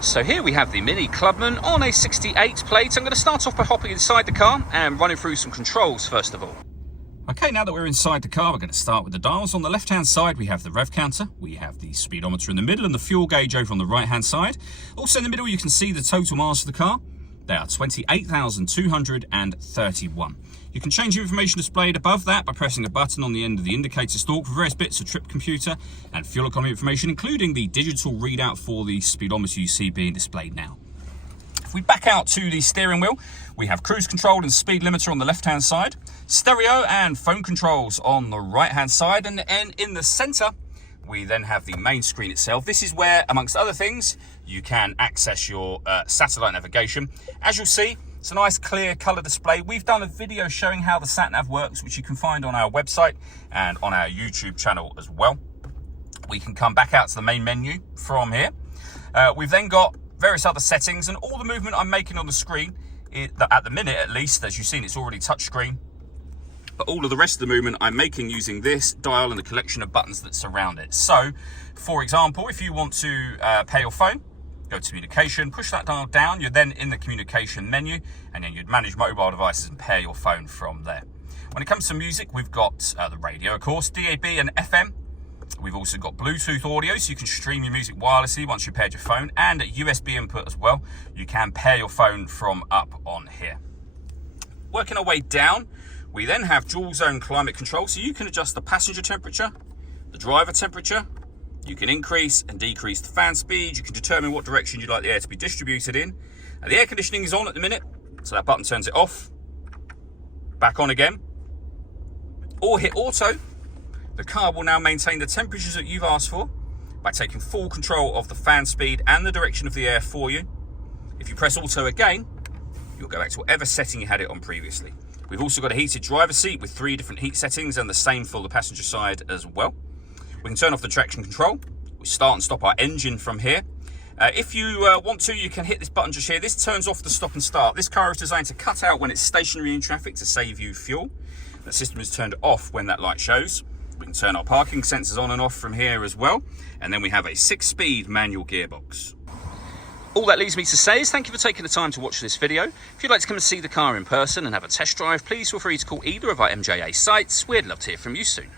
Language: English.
So here we have the Mini Clubman on a 68 plate. I'm going to start off by hopping inside the car and running through some controls first of all. Okay, now that we're inside the car, we're going to start with the dials. On the left-hand side, we have the rev counter. We have the speedometer in the middle and the fuel gauge over on the right-hand side. Also in the middle, you can see the total miles for the car. They are 28,231. You can change the information displayed above that by pressing a button on the end of the indicator stalk for various bits of trip computer and fuel economy information, including the digital readout for the speedometer you see being displayed now. If we back out to the steering wheel, we have cruise control and speed limiter on the left-hand side, stereo and phone controls on the right-hand side, and in the center, we then have the main screen itself. This is where, amongst other things, you can access your satellite navigation. As you'll see, it's a nice clear color display. We've done a video showing how the sat-nav works, which you can find on our website and on our YouTube channel as well. We can come back out to the main menu from here. We've then got various other settings, and all the movement I'm making on the screen, at the minute at least, as you've seen, it's already touchscreen. But all of the rest of the movement I'm making using this dial and the collection of buttons that surround it. So, for example, if you want to pay your phone, go to communication, push that dial down, you're then in the communication menu, and then you'd manage mobile devices and pair your phone from there. When it comes to music, we've got the radio, of course, DAB and FM. We've also got Bluetooth audio, so you can stream your music wirelessly once you've paired your phone, and a USB input as well. You can pair your phone from up on here. Working our way down, we then have dual zone climate control, so you can adjust the passenger temperature, the driver temperature. You can increase and decrease the fan speed. You can determine what direction you'd like the air to be distributed in. And the air conditioning is on at the minute, so that button turns it off, back on again. Or hit auto. The car will now maintain the temperatures that you've asked for by taking full control of the fan speed and the direction of the air for you. If you press auto again, you'll go back to whatever setting you had it on previously. We've also got a heated driver's seat with 3 different heat settings and the same for the passenger side as well. We can turn off the traction control. We start and stop our engine from here. If you want to, you can hit this button just here. This turns off the stop and start. This car is designed to cut out when it's stationary in traffic to save you fuel. The system is turned off when that light shows. We can turn our parking sensors on and off from here as well. And then we have a 6-speed manual gearbox. All that leaves me to say is thank you for taking the time to watch this video. If you'd like to come and see the car in person and have a test drive, please feel free to call either of our MJA sites. We'd love to hear from you soon.